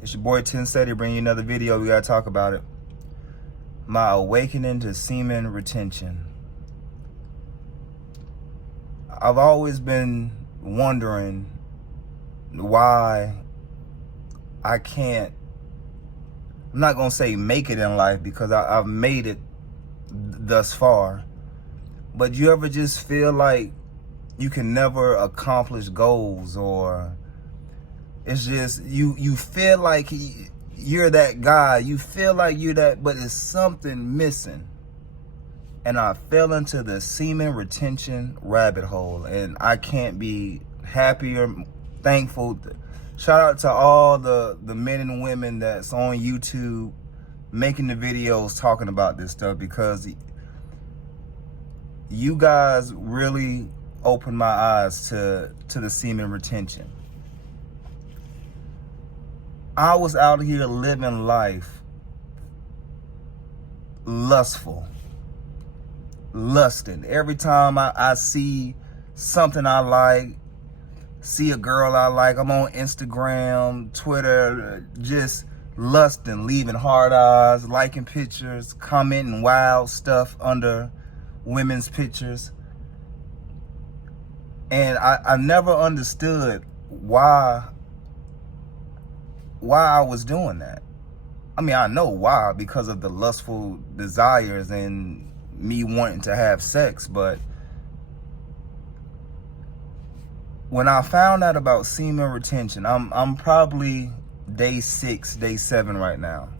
It's your boy Ten Steady bringing you another video. We gotta talk about it. My awakening to semen retention. I've always been wondering why I can't, I'm not gonna say make it in life because I've made it thus far, but you ever just feel like you can never accomplish goals, or it's just you feel like you're that guy, you feel like you're that, but it's something missing. And I fell into the semen retention rabbit hole, and I can't be happier, thankful. Shout out to all the men and women that's on YouTube making the videos talking about this stuff, because you guys really opened my eyes to the semen retention. I was out here living life lustful, lusting. Every time I see something I like, see a girl I like, I'm on Instagram, Twitter, just lusting, leaving hard eyes, liking pictures, commenting wild stuff under women's pictures. And I never understood why I was doing that. I mean, I know why, because of the lustful desires and me wanting to have sex. But when I found out about semen retention, I'm probably day 6, day 7 right now,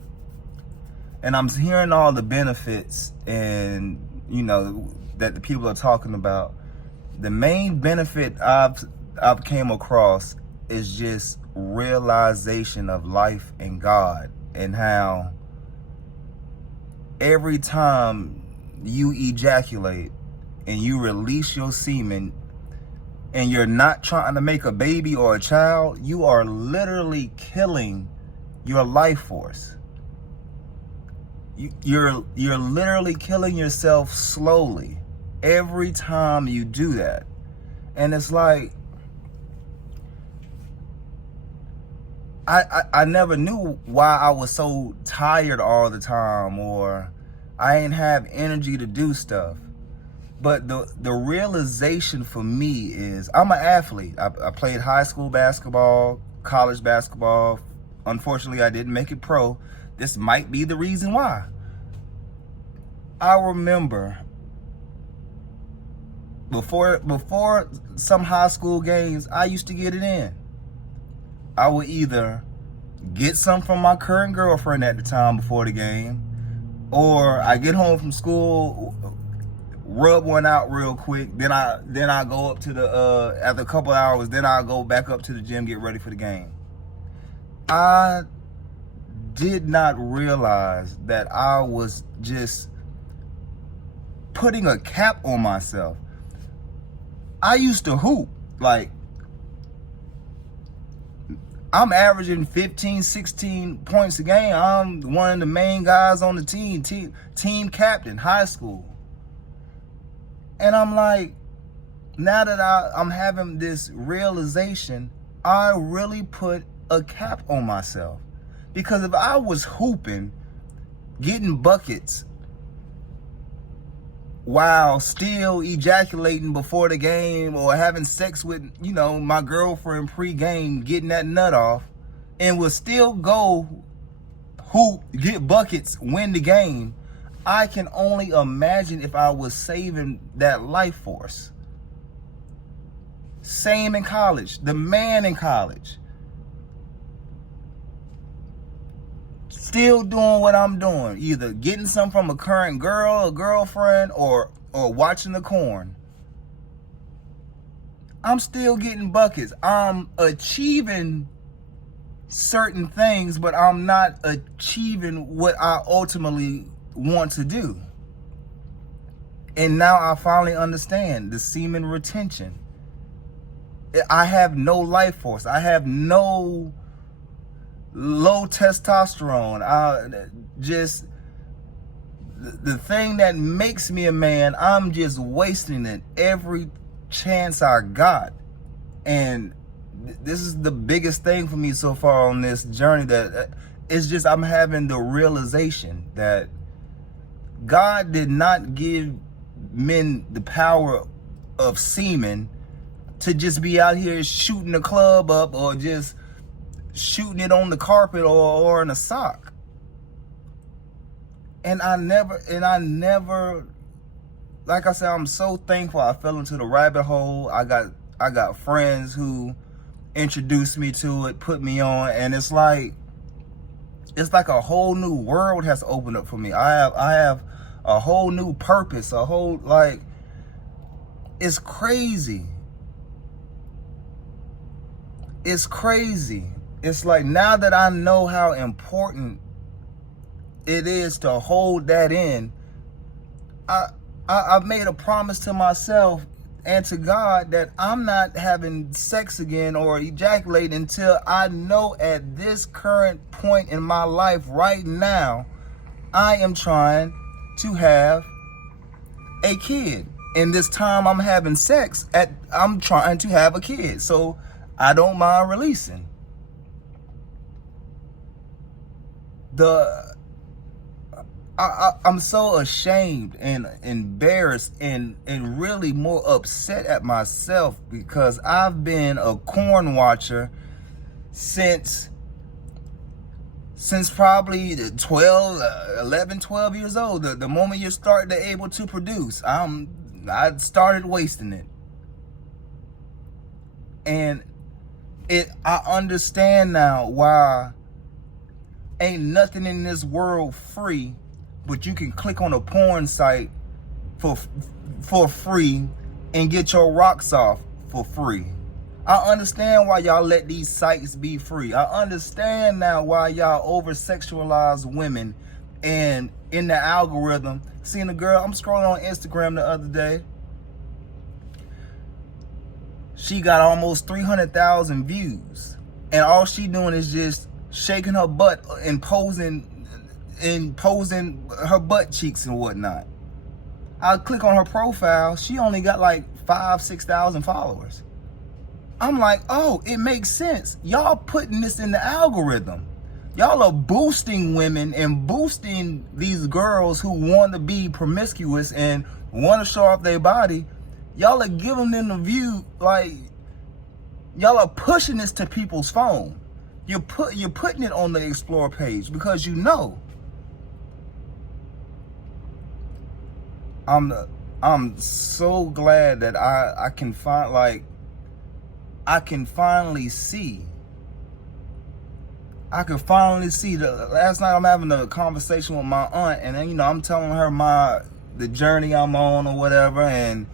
and I'm hearing all the benefits, and you know, that the people are talking about. The main benefit I've came across is just realization of life and God, and how every time you ejaculate and you release your semen, and you're not trying to make a baby or a child, you are literally killing your life force. You're literally killing yourself slowly every time you do that. And it's like, I never knew why I was so tired all the time, or I ain't have energy to do stuff. But the realization for me is, I'm an athlete. I played high school basketball, college basketball. Unfortunately, I didn't make it pro. This might be the reason why. I remember before some high school games, I used to get it in. I would either get some from my current girlfriend at the time before the game, or I get home from school, rub one out real quick, then I go up to the after a couple hours, then I go back up to the gym, get ready for the game. I did not realize that I was just putting a cap on myself. I used to hoop, like I'm averaging 15, 16 points a game. I'm one of the main guys on the team captain, high school. And I'm like, now that I'm having this realization, I really put a cap on myself. Because if I was hooping, getting buckets, while still ejaculating before the game, or having sex with, you know, my girlfriend pre-game, getting that nut off, and will still go hoop, get buckets, win the game, I can only imagine if I was saving that life force. Same in college. The man in college, still doing what I'm doing, either getting some from a current girl or girlfriend, or watching the corn. I'm still getting buckets. I'm achieving certain things, but I'm not achieving what I ultimately want to do. And now I finally understand the semen retention. I have no life force. I have no low testosterone. Just the thing that makes me a man, I'm just wasting it every chance I got. And this is the biggest thing for me so far on this journey, that it's just I'm having the realization that God did not give men the power of semen to just be out here shooting the club up, or just shooting it on the carpet, or in a sock. And I never, like I said, I'm so thankful I fell into the rabbit hole. I got friends who introduced me to it, put me on, and it's like a whole new world has opened up for me. I have a whole new purpose, a whole, like, it's crazy. It's crazy. It's like, now that I know how important it is to hold that in, I've made a promise to myself and to God that I'm not having sex again or ejaculating until I know at this current point in my life right now, I am trying to have a kid. In this time I'm having sex, I'm trying to have a kid. So I don't mind releasing. I'm so ashamed and embarrassed and really more upset at myself, because I've been a corn watcher since probably 11, 12 years old. The moment you start to able to produce, I started wasting it. And I understand now why ain't nothing in this world free, but you can click on a porn site for free and get your rocks off for free. I understand why y'all let these sites be free. I understand now why y'all over-sexualize women. And in the algorithm, seeing a girl, I'm scrolling on Instagram the other day, she got almost 300,000 views, and all she doing is just shaking her butt and posing her butt cheeks and whatnot. I click on her profile, she only got like 5,000-6,000 followers. I'm like, oh, it makes sense. Y'all putting this in the algorithm. Y'all are boosting women and boosting these girls who want to be promiscuous and want to show off their body. Y'all are giving them the view, like, y'all are pushing this to people's phone. You're putting it on the Explore page because you know. I'm so glad that I can find, like, I can finally see. I could finally see. Last night I'm having a conversation with my aunt, and then, I'm telling her the journey I'm on or whatever, and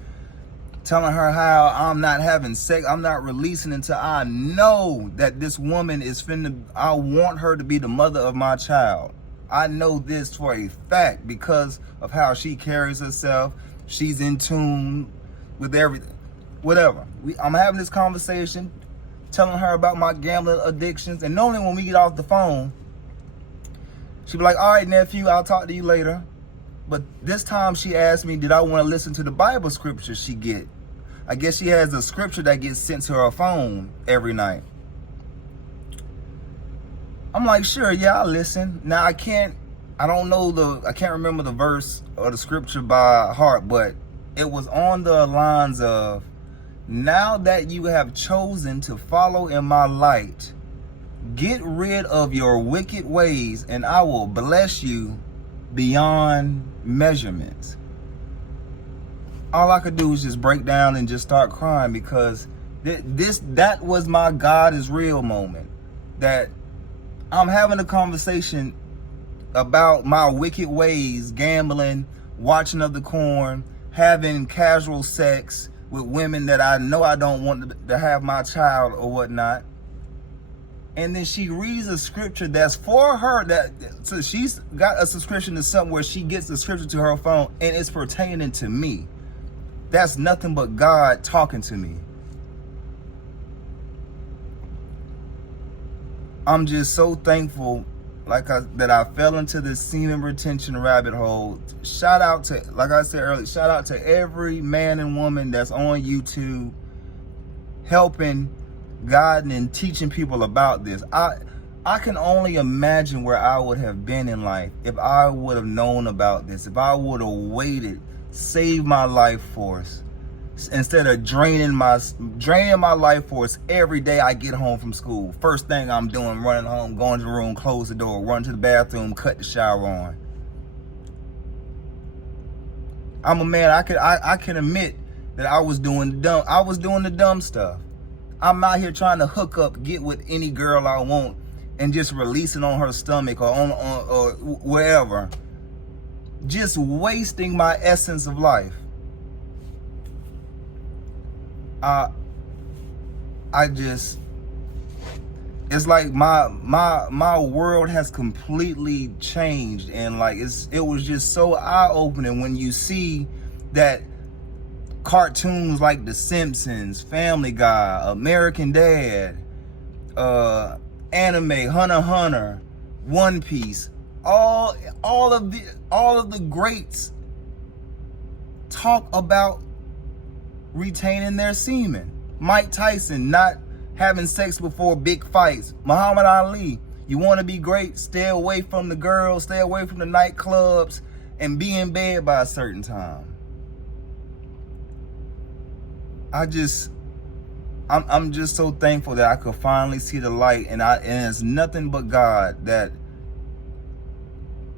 telling her how I'm not having sex, I'm not releasing until I know that this woman is I want her to be the mother of my child. I know this for a fact because of how she carries herself. She's in tune with everything. Whatever. I'm having this conversation, telling her about my gambling addictions, and normally when we get off the phone, she'll be like, all right, nephew, I'll talk to you later. But this time she asked me, did I want to listen to the Bible scriptures she get? I guess she has a scripture that gets sent to her phone every night. I'm like, sure, yeah, I'll listen. Now I can't remember the verse or the scripture by heart, but it was on the lines of, now that you have chosen to follow in my light, get rid of your wicked ways and I will bless you beyond measurements. All I could do was just break down and just start crying, because that was my God is real moment. That I'm having a conversation about my wicked ways, gambling, watching of the corn, having casual sex with women that I know I don't want to have my child or whatnot. And then she reads a scripture that's for her, so she's got a subscription to something where she gets the scripture to her phone and it's pertaining to me. That's nothing but God talking to me. I'm just so thankful that I fell into this semen retention rabbit hole. Shout out to, like I said earlier, shout out to every man and woman that's on YouTube helping guiding and teaching people about this. I can only imagine where I would have been in life if I would have known about this, if I would have waited, saved my life force, instead of draining my life force every day I get home from school. First thing I'm doing, running home, going to the room, close the door, run to the bathroom, cut the shower on. I'm a man. I can admit that I was doing the dumb stuff. I'm out here trying to hook up, get with any girl I want, and just releasing on her stomach or on or wherever, just wasting my essence of life. It's like my world has completely changed, and like it was just so eye-opening when you see that cartoons like The Simpsons, Family Guy, American Dad, anime, Hunter x Hunter, One Piece, all of the greats talk about retaining their semen. Mike Tyson not having sex before big fights. Muhammad Ali, you want to be great, stay away from the girls, stay away from the nightclubs, and be in bed by a certain time. I'm just so thankful that I could finally see the light, and it's nothing but God that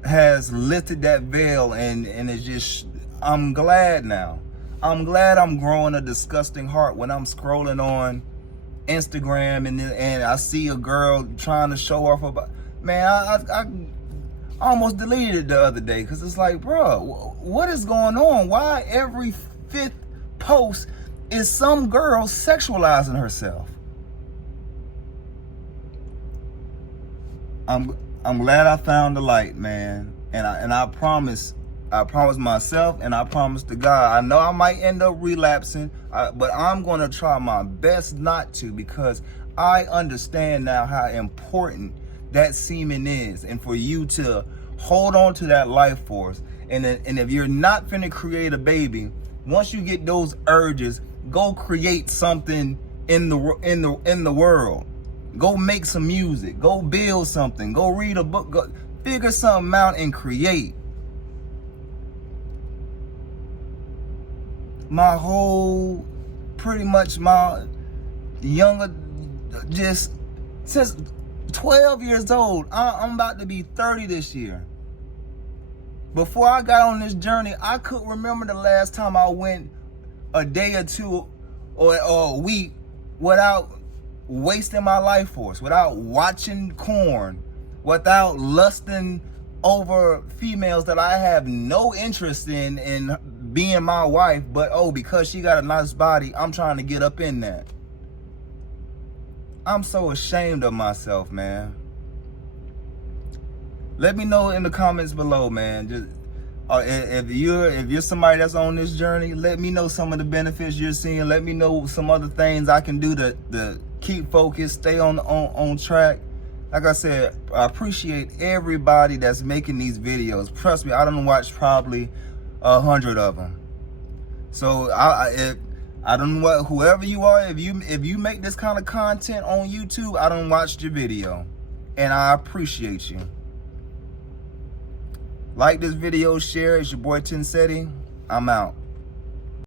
has lifted that veil, and it's just, I'm glad now. I'm glad I'm growing a disgusting heart when I'm scrolling on Instagram and I see a girl trying to show off about, man, I almost deleted it the other day, because it's like, bro, what is going on? Why every fifth post is some girl sexualizing herself? I'm glad I found the light, man, and I promise myself, and I promise to God, I know I might end up relapsing, but I'm going to try my best not to, because I understand now how important that semen is, and for you to hold on to that life force. And if you're not finna create a baby, once you get those urges, go create something in the world. Go make some music. Go build something. Go read a book. Go figure something out and create. Pretty much my younger, just since 12 years old, I'm about to be 30 this year. Before I got on this journey, I couldn't remember the last time I went a day or two or a week without wasting my life force, without watching porn, without lusting over females that I have no interest in being my wife, but because she got a nice body, I'm trying to get up in that. I'm so ashamed of myself, man. Let me know in the comments below, man. Just if you're somebody that's on this journey, let me know some of the benefits you're seeing. Let me know some other things I can do to keep focused, stay on track. Like I said, I appreciate everybody that's making these videos. Trust me, I done watched probably 100 of them. So I don't know whoever you are, if you make this kind of content on YouTube, I done watched your video, and I appreciate you. Like this video, share. It's your boy Tinsetti. I'm out.